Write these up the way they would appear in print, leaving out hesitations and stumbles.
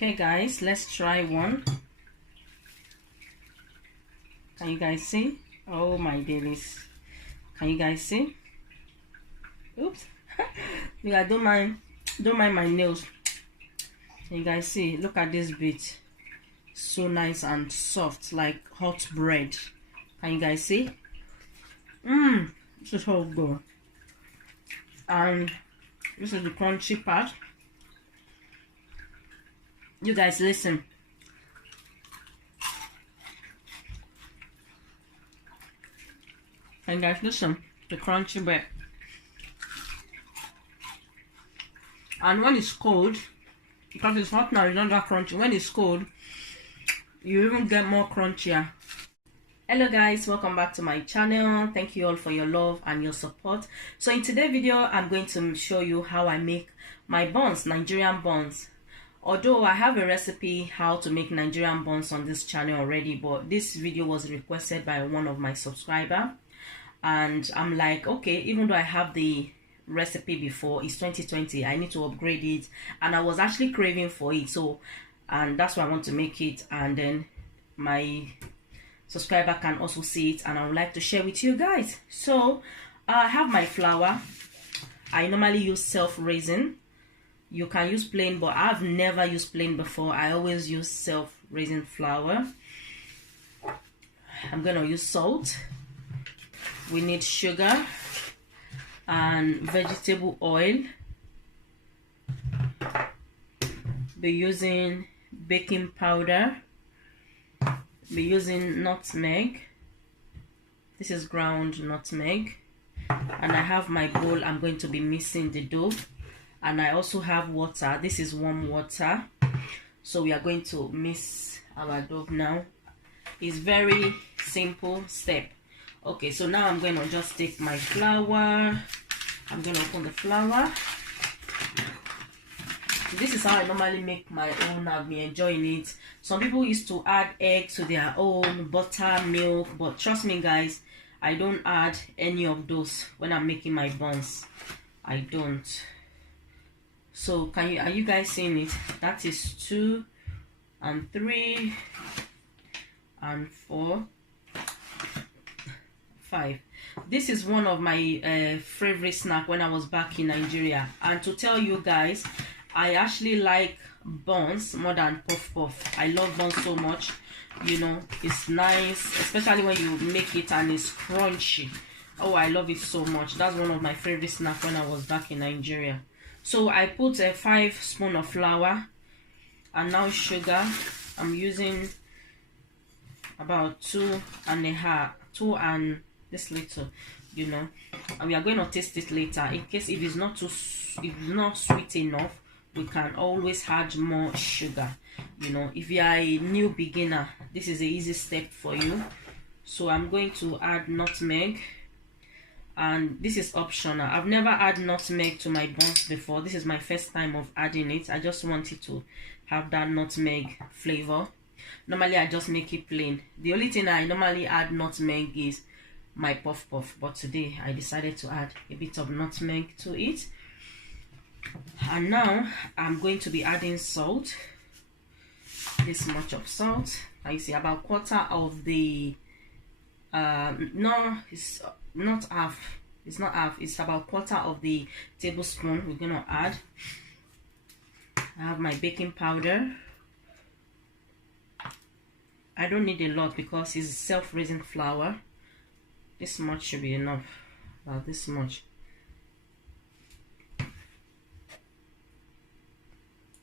Okay guys, let's try one. Can you guys see? Oh my days. Can you guys see? Oops. Yeah, don't mind my nails. Can you guys see? Look at this bit. So nice and soft, like hot bread. Can you guys see? This is so good. And this is the crunchy part. You guys listen. And guys listen, the crunchy bread. And when it's cold, because it's hot now, it's not that crunchy. When it's cold, you even get more crunchier. Hello guys, welcome back to my channel. Thank you all for your love and your support. So in today's video, I'm going to show you how I make my buns, Nigerian buns. Although I have a recipe how to make Nigerian buns on this channel already, but this video was requested by one of my subscribers, and I'm like, okay, even though I have the recipe before, it's 2020, I need to upgrade it, and I was actually craving for it, so and that's why I want to make it, and then my subscriber can also see it, and I would like to share with you guys. So I have my flour. I normally use self-raising. You can use plain, but I've never used plain before. I always use self-raising flour. I'm gonna use salt. We need sugar and vegetable oil. Be using baking powder. Be using nutmeg. This is ground nutmeg. And I have my bowl. I'm going to be mixing the dough. And I also have water. This is warm water. So we are going to mix our dough now. It's very simple step. Okay, so now I'm going to just take my flour. I'm going to open the flour. This is how I normally make my own. I've been enjoying it. Some people used to add egg to their own, butter, milk, but trust me guys, I don't add any of those when I'm making my buns. I don't. So are you guys seeing it? That is 2 and 3 and 4, 5. This is one of my favorite snack when I was back in Nigeria. And to tell you guys, I actually like buns more than puff puff. I love buns so much. You know, it's nice, especially when you make it and it's crunchy. Oh, I love it so much. That's one of my favorite snacks when I was back in Nigeria. So I put a 5 spoons of flour and now sugar. I'm using about 2.5, 2 and this little, you know. And we are going to taste it later. In case if it's not sweet enough, we can always add more sugar. You know, if you are a new beginner, this is an easy step for you. So I'm going to add nutmeg. And this is optional. I've never added nutmeg to my buns before. This is my first time of adding it. I just wanted to have that nutmeg flavor. Normally I just make it plain. The only thing I normally add nutmeg is my puff puff, but today I decided to add a bit of nutmeg to it. And now I'm going to be adding salt. This much of salt. I see about quarter of the no, it's not half. It's not half. It's about quarter of the tablespoon we're gonna add. I have my baking powder. I don't need a lot because it's self-raising flour. This much should be enough. About this much.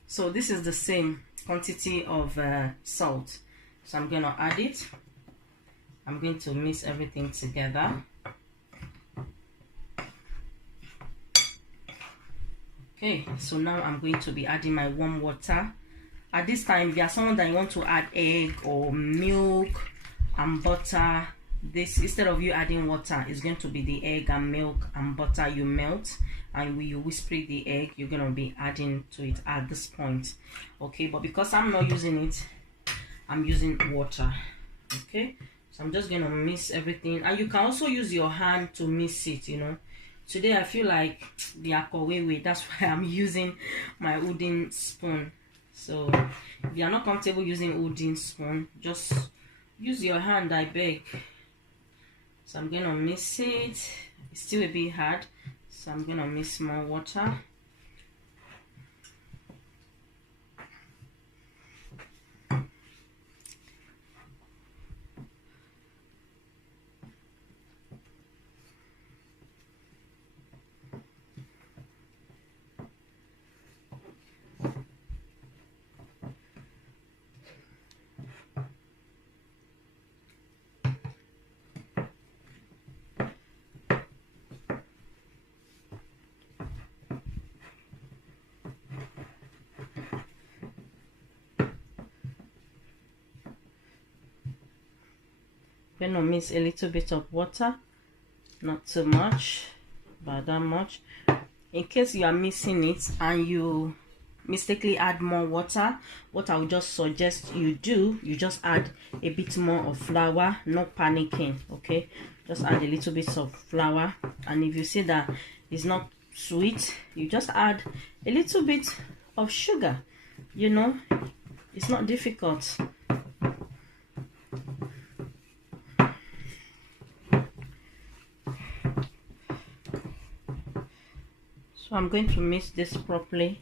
So this is the same quantity of salt. So I'm gonna add it. I'm going to mix everything together. Okay, so now I'm going to be adding my warm water. At this time, if you are someone that you want to add egg or milk and butter, this instead of you adding water, it's going to be the egg and milk and butter you melt, and when you whisper the egg, you're gonna be adding to it at this point. Okay, but because I'm not using it, I'm using water. Okay. So I'm just gonna mix everything, and you can also use your hand to mix it, you know. Today I feel like the akọwewe, that's why I'm using my wooden spoon. So if you are not comfortable using wooden spoon, just use your hand, I beg. So I'm gonna mix it. It's still a bit hard, so I'm gonna mix more water. I'm gonna mix a little bit of water, not too much, but that much. In case you are missing it and you mistakenly add more water, what I would just suggest you do, you just add a bit more of flour, not panicking, okay? Just add a little bit of flour, and if you see that it's not sweet, you just add a little bit of sugar. You know, it's not difficult. So I'm going to mix this properly.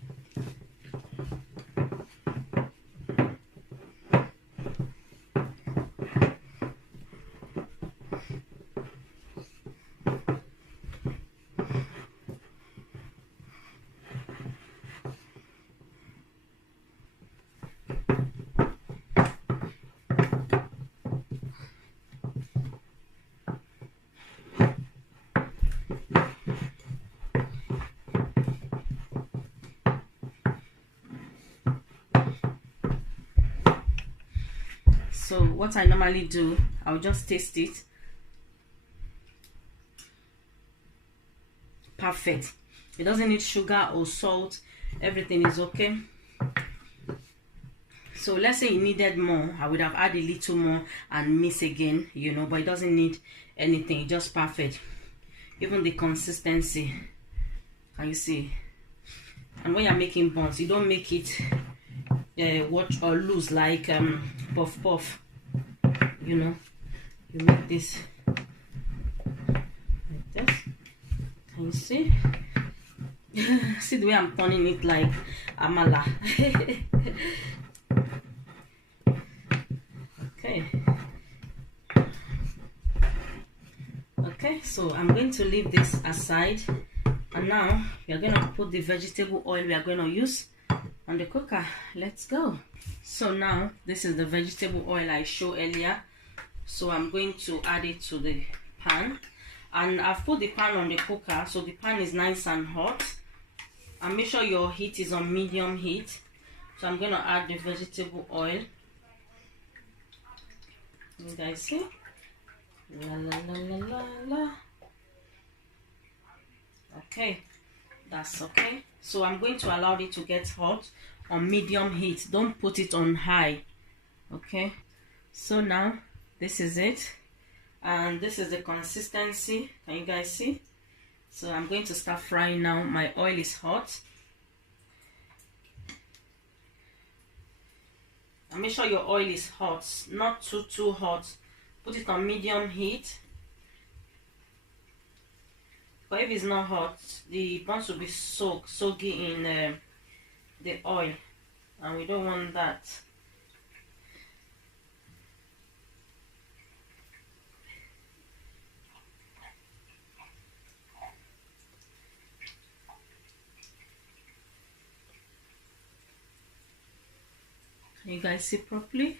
So what I normally do, I'll just taste it. Perfect. It doesn't need sugar or salt. Everything is okay. So let's say you needed more, I would have added a little more and mix again, you know, but it doesn't need anything. It's just perfect. Even the consistency, can you see? And when you're making buns, you don't make it watch or loose like puff puff, you know. You make this like this. Can you see? See the way I'm turning it like amala. Okay, so I'm going to leave this aside, and now we are going to put the vegetable oil we are going to use on the cooker. Let's go. So now this is the vegetable oil I showed earlier, so I'm going to add it to the pan, and I've put the pan on the cooker so the pan is nice and hot, and make sure your heat is on medium heat. So I'm going to add the vegetable oil. You guys see? La la la la la la. Okay, that's okay. So I'm going to allow it to get hot on medium heat. Don't put it on high. Okay, so now this is it, and this is the consistency. Can you guys see? So I'm going to start frying now. My oil is hot, and make sure your oil is hot, not too hot. Put it on medium heat, but if it's not hot, the buns will be soggy in the oil, and we don't want that. Can you guys see properly?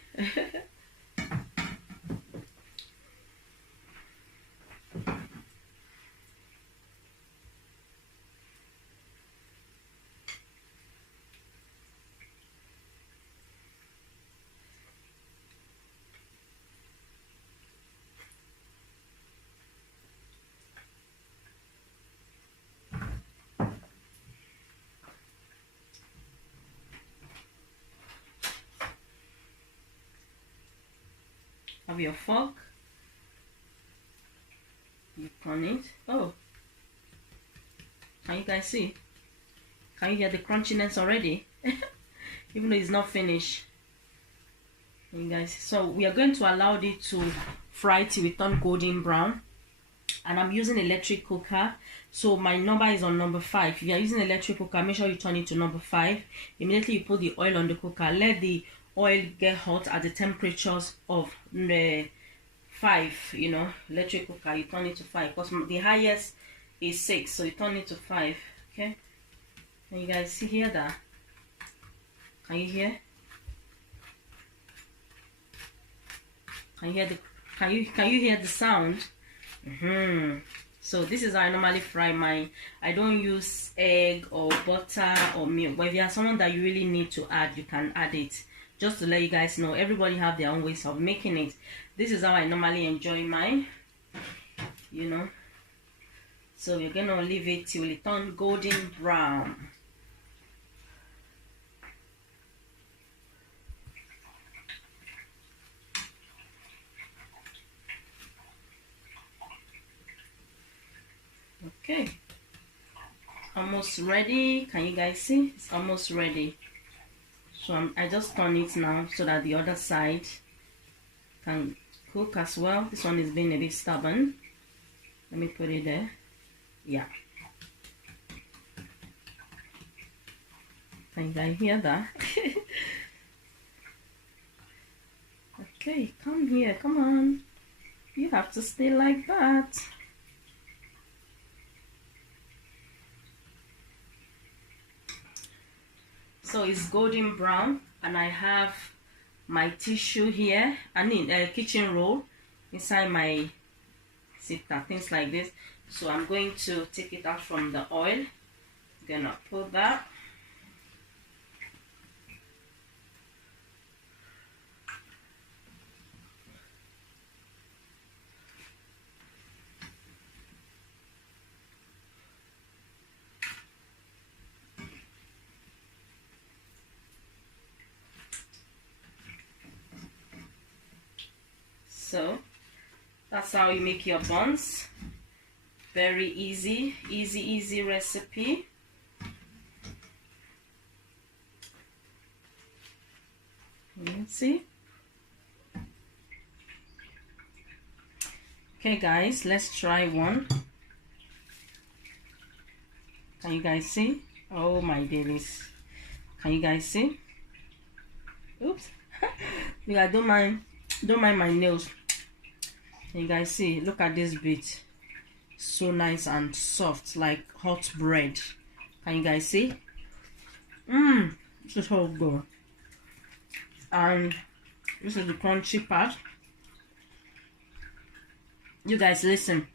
Have your fork, you turn it. Oh, can you guys see? Can you hear the crunchiness already? even though it's not finished. You guys, so we are going to allow it to fry till it turn golden brown. And I'm using electric cooker, so my number is on number 5. If you are using electric cooker, make sure you turn it to number 5. Immediately you put the oil on the cooker. Let the oil get hot at the temperatures of the 5. You know, electric cooker, you turn it to 5 because the highest is 6, so you turn it to 5. Okay, can you guys see here that? Can you hear? Can you hear the sound? So this is how I normally fry mine. I don't use egg or butter or milk, but if you are someone that you really need to add, you can add it. Just to let you guys know, everybody have their own ways of making it. This is how I normally enjoy mine, you know. So we're gonna leave it till it turns golden brown. Okay, almost ready. Can you guys see? It's almost ready. So I just turn it now so that the other side can cook as well. This one is being a bit stubborn. Let me put it there. Yeah. Can you guys hear that? Okay, come here, come on. You have to stay like that. So it's golden brown, and I have my tissue here. I mean a kitchen roll inside my sifter, things like this. So I'm going to take it out from the oil. Gonna put that. So that's how you make your buns. Very easy recipe. You see? Okay guys, let's try one. Can you guys see? Oh my goodness. Can you guys see? Oops. Yeah, don't mind my nails. Can you guys see? Look at this bit. So nice and soft, like hot bread. Can you guys see? This is so good. And this is the crunchy part. You guys listen.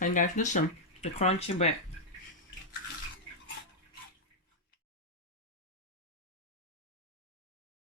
And guys listen, the crunchy bit.